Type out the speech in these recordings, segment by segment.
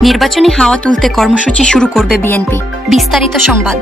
নির্বাচনী হাওয়া তুলতে কর্মসূচি শুরু করবে বিএনপি। বিস্তারিত সংবাদ।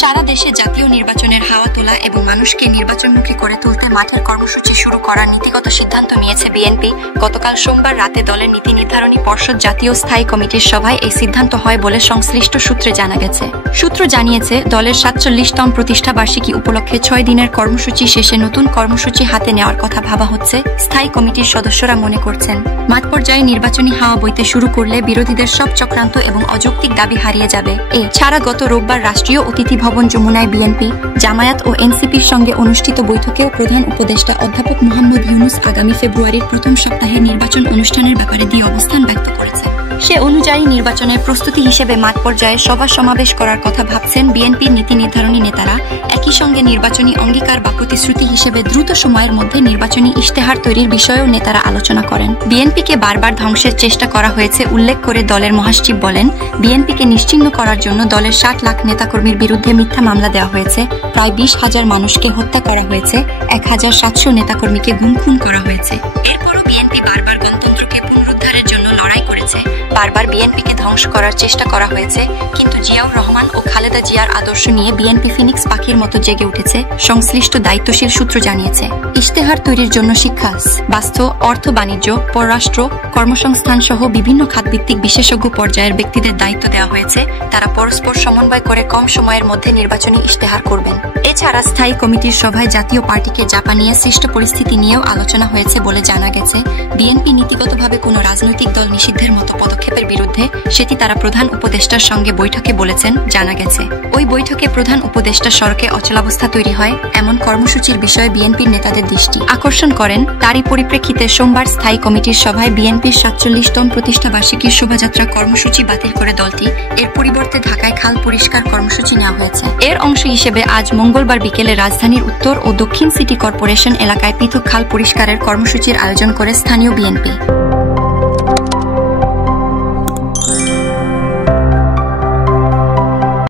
সারা দেশে জাতীয় নির্বাচনের হাওয়া তোলা এবং মানুষকে নির্বাচনমুখী করে তুলতে মাঠের কর্মসূচি শুরু করার নীতিগত সিদ্ধান্ত নিয়েছে বিএনপি। গতকাল সোমবার রাতে দলের নীতি নির্ধারণী পর্ষদ জাতীয় স্থায়ী কমিটির সভায় এই সিদ্ধান্ত হয় বলে সংশ্লিষ্ট সূত্রে জানা গেছে। সূত্র জানিয়েছে, দলের ৪৭তম প্রতিষ্ঠাবার্ষিকী উপলক্ষে ৬ দিনের কর্মসূচি শেষে নতুন কর্মসূচি হাতে নেওয়ার কথা ভাবা হচ্ছে। স্থায়ী কমিটির সদস্যরা মনে করছেন, মাঠ পর্যায়ে নির্বাচনী হাওয়া বইতে শুরু করলে বিরোধীদের সব চক্রান্ত এবং অযৌক্তিক দাবি হারিয়ে যাবে। এছাড়া গত রোববার রাষ্ট্রীয় অতিথি ভবন যমুনায় বিএনপি, জামায়াত ও এনসিপির সঙ্গে অনুষ্ঠিত বৈঠকেও প্রধান উপদেষ্টা অধ্যাপক মোহাম্মদ ইউনূস আগামী ফেব্রুয়ারির প্রথম সপ্তাহে নির্বাচন অনুষ্ঠানের ব্যাপারে দিয়ে অবস্থান ব্যক্ত করেছে। সে অনুযায়ী নির্বাচনের প্রস্তুতি হিসেবে মাঠ পর্যায়ে সভা সমাবেশ করার কথা ভাবছেন বিএনপির নীতি নির্ধারণী নেতারা। একই সঙ্গে নির্বাচনী অঙ্গীকার বা প্রতিশ্রুতি হিসেবে দ্রুত সময়ের মধ্যে নির্বাচনী ইশতেহার তৈরির বিষয়েও নেতারা আলোচনা করেন। বিএনপিকে বারবার ধ্বংসের চেষ্টা করা হয়েছে উল্লেখ করে দলের মহাসচিব বলেন, বিএনপিকে নিশ্চিহ্ন করার জন্য দলের ৬০ লাখ নেতাকর্মীর বিরুদ্ধে মিথ্যা মামলা দেওয়া হয়েছে, প্রায় ২০,০০০ মানুষকে হত্যা করা হয়েছে, ১,৭০০ নেতাকর্মীকে গুম করা হয়েছে। এরপরও বিএনপি বারবার গণতন্ত্রকে পুনরুদ্ধারের জন্য লড়াই করেছে। বারবার বিএনপিকে ধ্বংস করার চেষ্টা করা হয়েছে, কিন্তু জিয়াউর রহমান ও খালেদা জিয়ার আদর্শ নিয়ে বিএনপি ফিনিক্স পাখির মতো জেগে উঠেছে, সংশ্লিষ্ট দায়িত্বশীল সূত্র জানিয়েছে। ইশতেহার তৈরির জন্য শিক্ষা, স্বাস্থ্য, অর্থ, বাণিজ্য, পররাষ্ট্র, কর্মসংস্থান সহ বিভিন্ন খাতভিত্তিক বিশেষজ্ঞ পর্যায়ের ব্যক্তিদের দায়িত্ব দেওয়া হয়েছে। তারা পরস্পর সমন্বয় করে কম সময়ের মধ্যে নির্বাচনী ইশতেহার করবেন। এছাড়া স্থায়ী কমিটির সভায় জাতীয় পার্টিকে জাপানিয়া সৃষ্ট পরিস্থিতি নিয়েও আলোচনা হয়েছে বলে জানা গেছে। বিএনপি নীতিগতভাবে কোনো রাজনৈতিক দল নিষিদ্ধের মতো পদক্ষেপের বিরুদ্ধে, সেটি তারা প্রধান উপদেষ্টার সঙ্গে বৈঠকে বলেছেন, জানা গেছে। ওই বৈঠকে প্রধান উপদেষ্টা সড়কে অচলাবস্থা তৈরি হয় এমন কর্মসূচির বিষয়ে বিএনপির নেতাদের দৃষ্টি আকর্ষণ করেন। তারই পরিপ্রেক্ষিতে সোমবার স্থায়ী কমিটির সভায় বিএনপির ৪৭তম প্রতিষ্ঠাবার্ষিকীর শোভাযাত্রা কর্মসূচি বাতিল করে দলটি এর পরিবর্তে ঢাকায় খাল পরিষ্কার কর্মসূচি নেওয়া হয়েছে। এর অংশ হিসেবে আজ মঙ্গলবার বিকেলে রাজধানীর উত্তর ও দক্ষিণ সিটি কর্পোরেশন এলাকায় পৃথক খাল পরিষ্কারের কর্মসূচির আয়োজন করে স্থানীয় বিএনপি।